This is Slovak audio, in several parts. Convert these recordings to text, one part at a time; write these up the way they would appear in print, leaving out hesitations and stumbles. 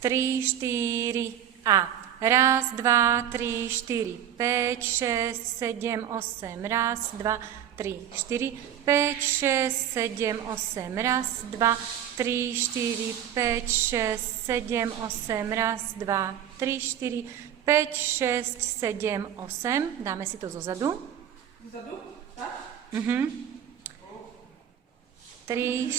3, 4 a. Raz, dva, 3, 4, 5, 6, 7, 8. Raz, dva, 3, 4, 5, 6, 7, 8. Raz, dva, 3, 4, 5, 6, 7, 8. Raz, dva, 3, 4, 5, 6, 7, 8. Dáme si to zozadu. Zozadu? Tak? 3,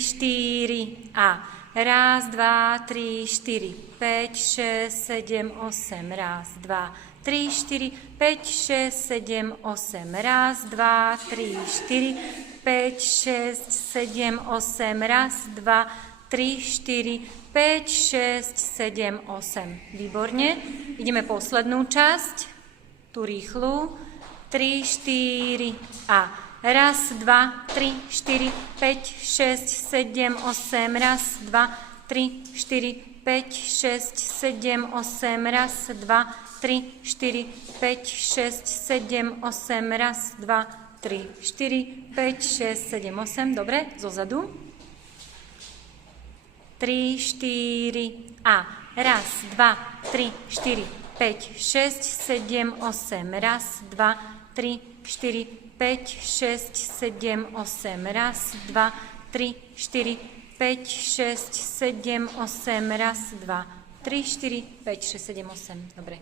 4 a. Raz, dva, 3, 4, 5, 6, 7, 8. Raz, dva, 3, 4, 5, 6, 7, 8. Raz, dva, 3, 4, 5, 6, 7, 8. Raz, dva, 3, 4, 5, 6, 7, 8. Výborne. Ideme poslednú časť, tú rýchlu. 3, 4 a. Raz, dva, 3, 4, 5, 6, 7, 8. Raz, dva, 3, 4, 5, 6, 7, 8. Raz, dva, 3, 4, 5, 6, 7, 8. Raz, dva, 3, 4, 5, 6, 7, 8. Dobre, zozadu. 3, 4 a. Raz, dva, 3, 4, 5, 6, 7, 8. Raz, dva, 3, 4, 5, 6, 7, 8. Raz, dva, 3, 4, 5, 6, 7, 8. Raz, dva, 3, 4, 5, 6, 7, 8. Dobre.